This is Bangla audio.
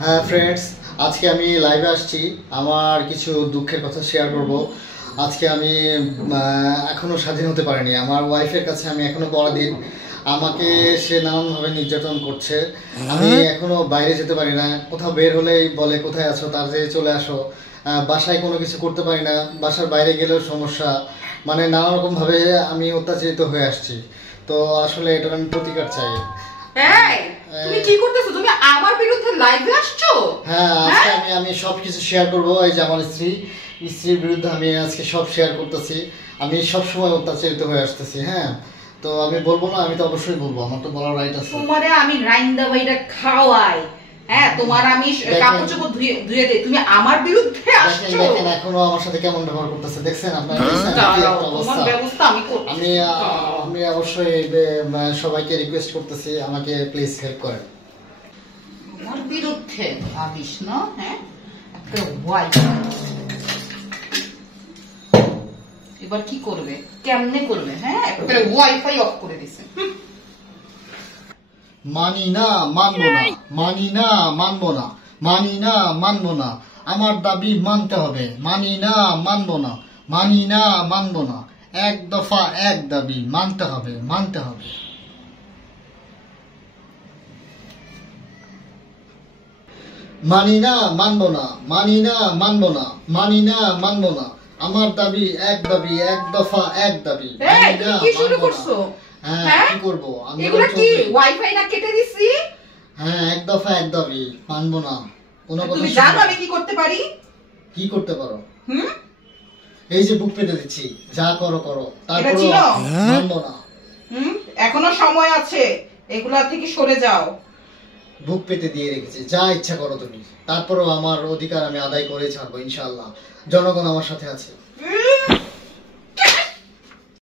হ্যাঁ ফ্রেন্ডস, আজকে আমি লাইভে আসছি। আমার কিছু দুঃখের কথা শেয়ার করব। আজকে আমি এখনো স্বাধীন হতে পারিনি। আমার ওয়াইফের কাছে আমি এখনো পরাধীন। আমাকে সে নানানভাবে নির্যাতন করছে। আমি এখনো বাইরে যেতে পারি না। কোথাও বের হলেই বলে কোথায় আছো, তাড়াতাড়ি চলে আসো। বাসায় কোনো কিছু করতে পারি না, বাসার বাইরে গেলেও সমস্যা। মানে নানা রকম ভাবে আমি অত্যাচারিত হয়ে আসছি। তো আসলে এটার আমি প্রতিকার চাই। এই তুমি কি করতেছো? তুমি আমার বিরুদ্ধে লাইভে আসছো? হ্যাঁ, আজকে আমি সবকিছু শেয়ার করব। এই যে আমার স্ত্রীর বিরুদ্ধে আমি আজকে সব শেয়ার করতেছি। আমি সব সময় অত্যাচারিত হয়ে আসতেছি। হ্যাঁ, তো আমি বলবো না? আমি তো অবশ্যই বলবো, আমার তো বলার রাইট আছে। তোমারে আমি রাইন্দা বাইরা খাওয়াই, হ্যাঁ, তোমার আমি কাপড় চোপড় ধুয়ে দেই, তুমি আমার বিরুদ্ধে আসছো। দেখেন এখনো আমার সাথে কেমন ব্যবহার করতেছে, দেখছেন আপনারা? তোমার ব্যবস্থা আমি করব। আমি অবশ্যই সবাইকে রিকোয়েস্ট করতেছি, আমাকে প্লিজ হেল্প করেন। আমার বিরুদ্ধে ভাবিস না? হ্যাঁ, একটা ওয়াই এবার কি করবে, কেমনে করবে? হ্যাঁ, একটা ওয়াইফাই অফ করে দিছে। মানি না, মানবো না, মানি না, মানবো না, মানি না, মানবো না, আমার দাবি মানতে হবে। মানি না, মানবো না, মানি না, মানবো না, এক দফা এক দাবি মানতে হবে, মানতে হবে। মানি না, মানবো না, মানি না, মানবো না, মানি না, মানবো না, আমার দাবি, এক দফা এক দাবি। এই তুমি কি শুরু করছো? হ্যাঁ, কি করবো আমি? এগুলা কি ওয়াইফাই না কেটে দিছি? হ্যাঁ, এক দফা এক দাবি মানবো না। কোনো কথা তুমি জানো আমি কি করতে পারি? কি করতে পারো? এই যে বুক পেতে দিচ্ছি, যা করো করো, তারপর মানবো না। এখনো সময় আছে, এগুলা থেকে সরে যাও। বুক পেতে দিয়ে রেখেছি, যা ইচ্ছা করো তুমি, তারপরও আমার অধিকার আমি আদায় করে ছাড়বো ইনশাআল্লাহ। জনগণ আমার সাথে আছে।